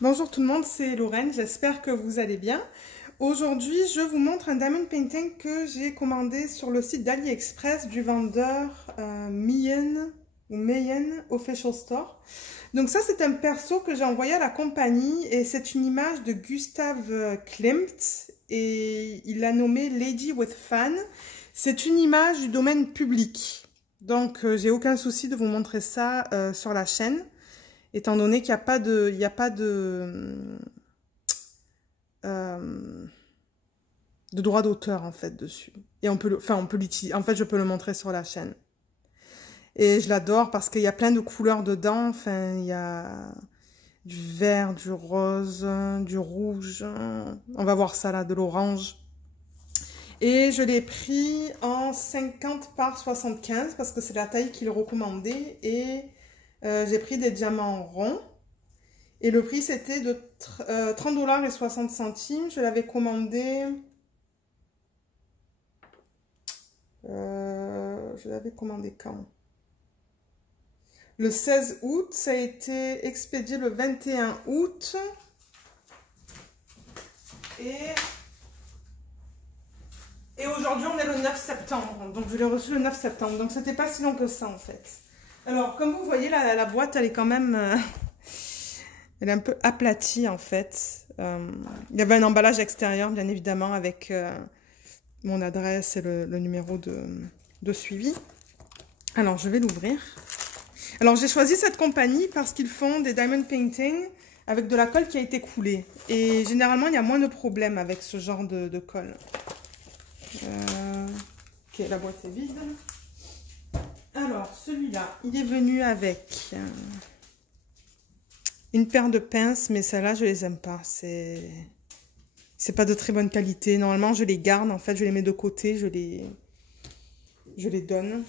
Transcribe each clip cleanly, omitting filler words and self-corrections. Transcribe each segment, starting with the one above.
Bonjour tout le monde, c'est Lorraine, j'espère que vous allez bien. Aujourd'hui, je vous montre un diamond painting que j'ai commandé sur le site d'AliExpress du vendeur Mayen Official Store. Donc ça, c'est un perso que j'ai envoyé à la compagnie et c'est une image de Gustav Klimt et il l'a nommé Lady with Fan. C'est une image du domaine public. Donc, j'ai aucun souci de vous montrer ça sur la chaîne. Étant donné qu'il n'y a pas de droit d'auteur en fait dessus. Et on peut l'utiliser. En fait, je peux le montrer sur la chaîne. Et je l'adore parce qu'il y a plein de couleurs dedans. Enfin, il y a du vert, du rose, du rouge. On va voir ça là, de l'orange. Et je l'ai pris en 50 par 75 parce que c'est la taille qu'il recommandait. Et j'ai pris des diamants ronds. Et le prix, c'était de 30,60 $. Je l'avais commandé... je l'avais commandé quand? Le 16 août. Ça a été expédié le 21 août. Et aujourd'hui, on est le 9 septembre. Donc, je l'ai reçu le 9 septembre. Donc, c'était pas si long que ça, en fait. Alors, comme vous voyez, la boîte, elle est quand même... elle est un peu aplatie, en fait. Il y avait un emballage extérieur, bien évidemment, avec mon adresse et le numéro de suivi. Alors, je vais l'ouvrir. Alors, j'ai choisi cette compagnie parce qu'ils font des diamond painting avec de la colle qui a été coulée. Et généralement, il y a moins de problèmes avec ce genre de colle. Ok, la boîte est vide. Alors, celui-là, il est venu avec une paire de pinces, mais celles-là, je les aime pas. C'est pas de très bonne qualité. Normalement, je les garde. En fait, je les mets de côté. Je les donne.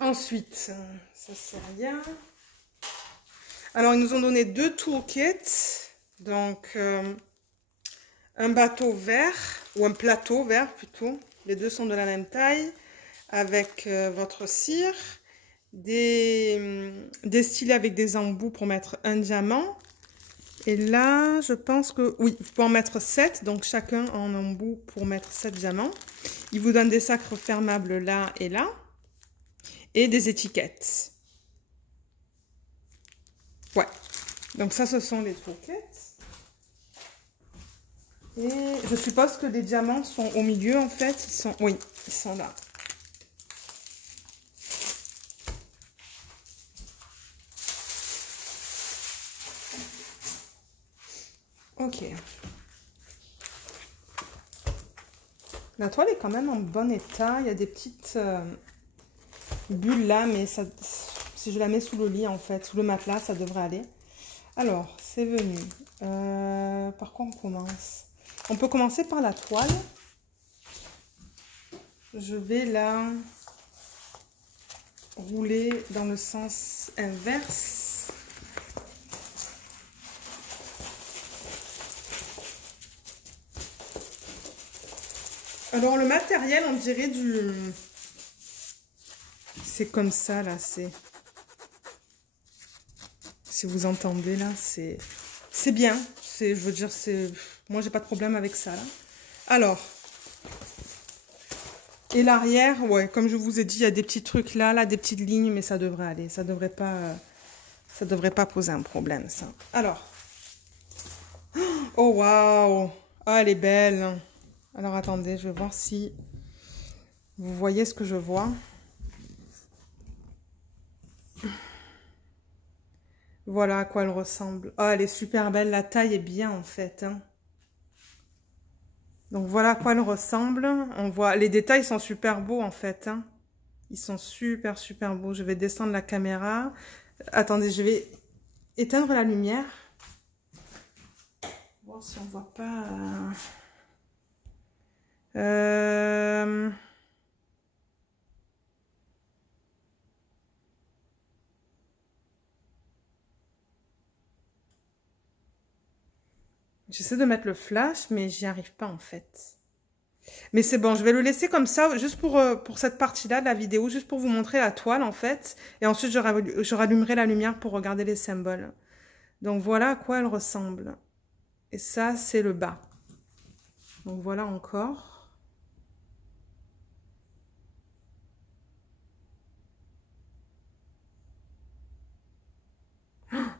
Ensuite, ça c'est rien. Alors, ils nous ont donné deux toolkits. Donc, un bateau vert, ou un plateau vert plutôt. Les deux sont de la même taille. Avec votre cire. Des stylets avec des embouts pour mettre un diamant. Et là, je pense que... Oui, vous pouvez en mettre 7. Donc, chacun en embout pour mettre 7 diamants. Il vous donne des sacs refermables là et là. Et des étiquettes. Ouais. Donc, ça, ce sont les toolkits. Et je suppose que les diamants sont au milieu, en fait. Oui, ils sont là. Ok. La toile est quand même en bon état. Il y a des petites bulles là, mais ça, si je la mets sous le lit, en fait, sous le matelas, ça devrait aller. Alors, c'est venu. Par quoi on commence? On peut commencer par la toile. Je vais la rouler dans le sens inverse. Alors, le matériel, on dirait du... C'est comme ça, là, c'est... Si vous entendez, là, c'est bien. Je veux dire, c'est... Moi, j'ai pas de problème avec ça, là. Alors... Et l'arrière, ouais, comme je vous ai dit, il y a des petits trucs là, des petites lignes, mais ça devrait aller. Ça devrait pas poser un problème, ça. Alors... Oh, waouh! Oh, elle est belle! Alors, attendez, je vais voir si vous voyez ce que je vois. Voilà à quoi elle ressemble. Oh, elle est super belle. La taille est bien, en fait. Hein. Donc, voilà à quoi elle ressemble. On voit... Les détails sont super beaux, en fait. Hein. Ils sont super, super beaux. Je vais descendre la caméra. Attendez, je vais éteindre la lumière. Voir si on voit pas... J'essaie de mettre le flash, mais j'y arrive pas en fait. Mais c'est bon, je vais le laisser comme ça, juste pour cette partie-là de la vidéo, juste pour vous montrer la toile en fait. Et ensuite, je rallumerai la lumière pour regarder les symboles. Donc voilà à quoi elle ressemble. Et ça, c'est le bas. Donc voilà encore.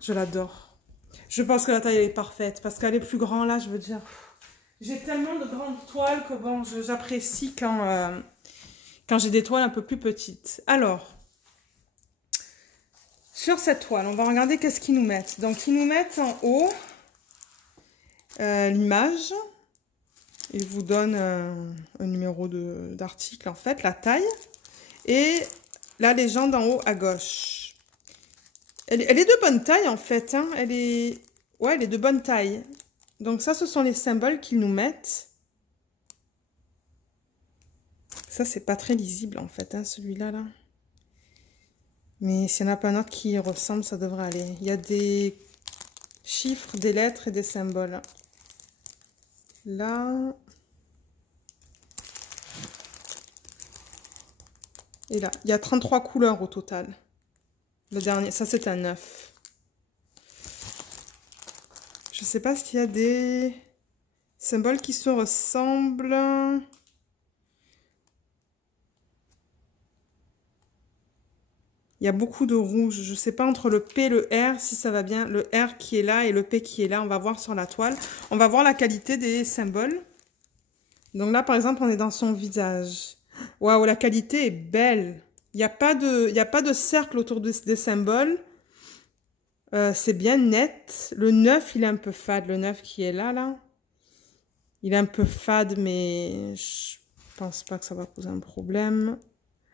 Je l'adore. Je pense que la taille est parfaite parce qu'elle est plus grande là, je veux dire. J'ai tellement de grandes toiles que bon, j'apprécie quand j'ai des toiles un peu plus petites. Alors, sur cette toile, on va regarder qu'est-ce qu'ils nous mettent. Donc, ils nous mettent en haut l'image. Ils vous donnent un numéro d'article, en fait, la taille. Et la légende en haut à gauche. Elle est de bonne taille, en fait. Hein. Ouais, elle est de bonne taille. Donc ça, ce sont les symboles qu'ils nous mettent. Ça, c'est pas très lisible, en fait, hein, celui-là, là. Mais s'il n'y en a pas un autre qui ressemble, ça devrait aller. Il y a des chiffres, des lettres et des symboles. Là. Et là. Il y a 33 couleurs au total. Le dernier, ça, c'est un 9. Je sais pas s'il y a des symboles qui se ressemblent. Il y a beaucoup de rouge. Je sais pas entre le P et le R si ça va bien. Le R qui est là et le P qui est là. On va voir sur la toile. On va voir la qualité des symboles. Donc là, par exemple, on est dans son visage. Waouh, la qualité est belle. Il n'y a pas de cercle autour des symboles. C'est bien net. Le 9, il est un peu fade. Le 9 qui est là, là. Il est un peu fade, mais je pense pas que ça va poser un problème.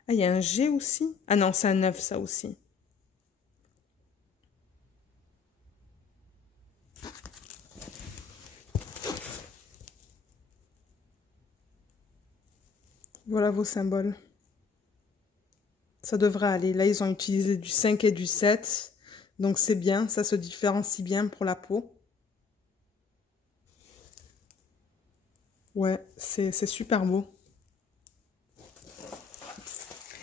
Ah, il y a un G aussi? Ah non, c'est un 9, ça aussi. Voilà vos symboles. Ça devrait aller. Là, ils ont utilisé du 5 et du 7. Donc, c'est bien. Ça se différencie bien pour la peau. Ouais, c'est super beau.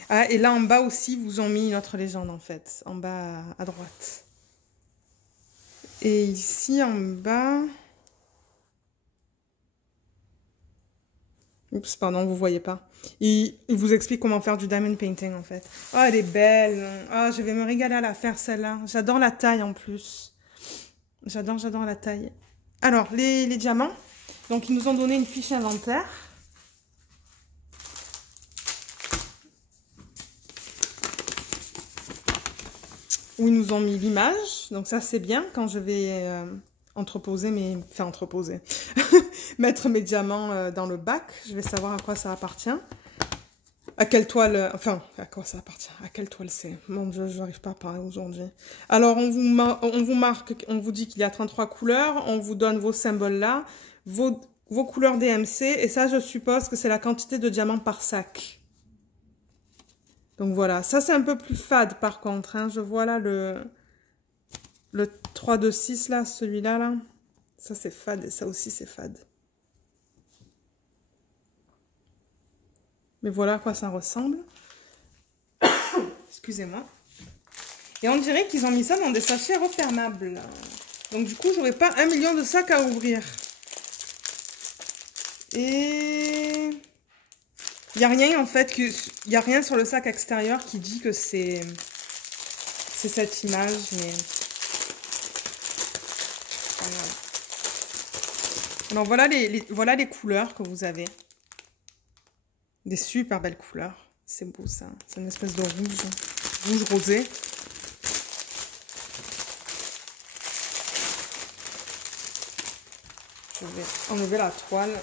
Ah, et là, en bas aussi, vous ont mis une autre légende, en fait. En bas, à droite. Et ici, en bas... Oups, pardon, vous voyez pas. Il vous explique comment faire du diamond painting, en fait. Oh, elle est belle. Oh, je vais me régaler à la faire, celle-là. J'adore la taille, en plus. J'adore la taille. Alors, les diamants. Donc, ils nous ont donné une fiche inventaire. Où ils nous ont mis l'image. Donc, ça, c'est bien quand je vais entreposer mes... Enfin, entreposer. Mettre mes diamants dans le bac. Je vais savoir à quoi ça appartient. À quelle toile... Enfin, à quoi ça appartient. À quelle toile c'est. Mon Dieu, je n'arrive pas à parler aujourd'hui. Alors, on vous marque... On vous dit qu'il y a 33 couleurs. On vous donne vos symboles là. Vos couleurs DMC. Et ça, je suppose que c'est la quantité de diamants par sac. Donc, voilà. Ça, c'est un peu plus fade, par contre. Hein. Je vois là le 3, 2, 6, là. Celui-là, là. Ça, c'est fade. Et ça aussi, c'est fade. Mais voilà à quoi ça ressemble. Excusez-moi. Et on dirait qu'ils ont mis ça dans des sachets refermables. Donc du coup, j'aurais pas 1 million de sacs à ouvrir. Et... il n'y a rien en fait, il n'y a rien sur le sac extérieur qui dit que c'est cette image, mais... Voilà. Alors voilà les couleurs que vous avez. Des super belles couleurs. C'est beau ça. C'est une espèce de rouge rosé. Je vais enlever la toile.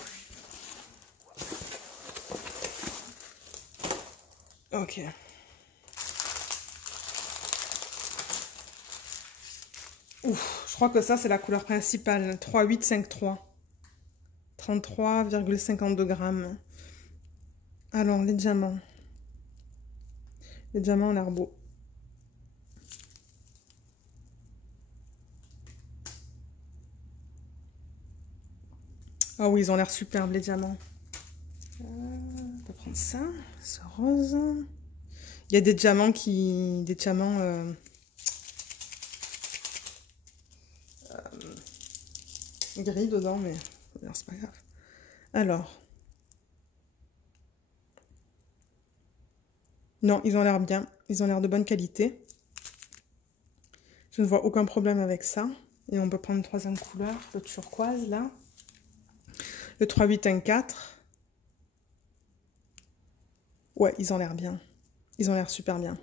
Ok. Ouf, je crois que ça c'est la couleur principale. 3853. 33,52 grammes. Alors, les diamants. Les diamants ont l'air beaux. Ah oui, ils ont l'air superbes, les diamants. On peut prendre ça, ce rose. Il y a des diamants qui... gris dedans, mais c'est pas grave. Alors. Non, ils ont l'air bien. Ils ont l'air de bonne qualité. Je ne vois aucun problème avec ça. Et on peut prendre une troisième couleur, le turquoise, là. Le 381-4. Ouais, ils ont l'air bien. Ils ont l'air super bien.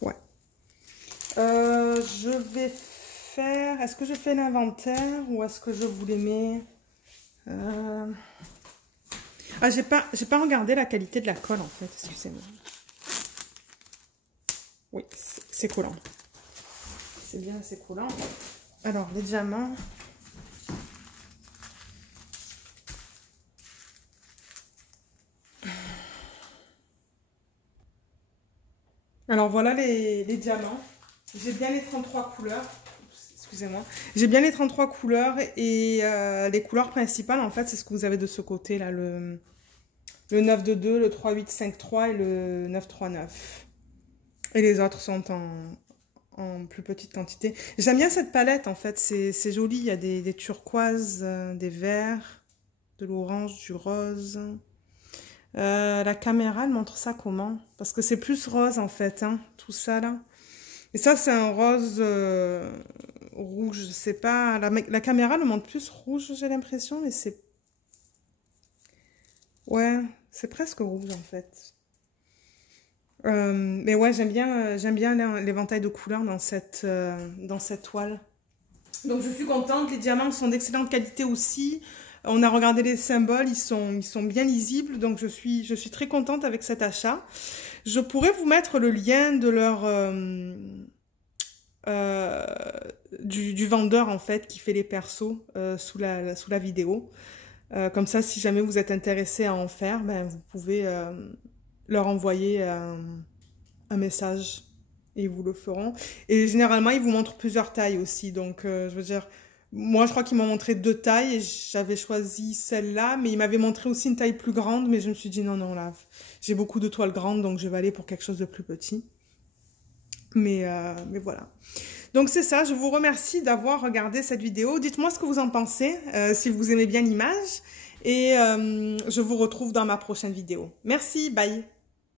Ouais. Je vais faire... Est-ce que je fais l'inventaire ou est-ce que je vous les mets... Ah, j'ai pas regardé la qualité de la colle, en fait. Excusez-moi. Oui, c'est collant. C'est bien, c'est collant. Alors, les diamants... Alors voilà les diamants. J'ai bien les 33 couleurs. Excusez-moi. J'ai bien les 33 couleurs et les couleurs principales, en fait, c'est ce que vous avez de ce côté là. Le 922, le 3853 et le 939. Et les autres sont en plus petite quantité. J'aime bien cette palette, en fait. C'est joli. Il y a des turquoises, des verts, de l'orange, du rose. La caméra, elle montre ça comment? Parce que c'est plus rose, en fait, hein, tout ça, là. Et ça, c'est un rose rouge, je sais pas. La caméra le montre plus rouge, j'ai l'impression, mais c'est... Ouais, c'est presque rouge, en fait. Mais ouais, j'aime bien l'éventail de couleurs dans cette toile. Donc, je suis contente. Les diamants sont d'excellente qualité aussi. On a regardé les symboles, ils sont bien lisibles, donc je suis très contente avec cet achat. Je pourrais vous mettre le lien de leur du vendeur, en fait, qui fait les persos sous la vidéo. Comme ça, si jamais vous êtes intéressé à en faire, ben, vous pouvez leur envoyer un message et ils vous le feront. Et généralement, ils vous montrent plusieurs tailles aussi, donc je veux dire... Moi, je crois qu'il m'a montré 2 tailles et j'avais choisi celle-là, mais il m'avait montré aussi une taille plus grande, mais je me suis dit non, là, j'ai beaucoup de toiles grandes, donc je vais aller pour quelque chose de plus petit. Mais voilà. Donc c'est ça, je vous remercie d'avoir regardé cette vidéo. Dites-moi ce que vous en pensez, si vous aimez bien l'image, et je vous retrouve dans ma prochaine vidéo. Merci, bye!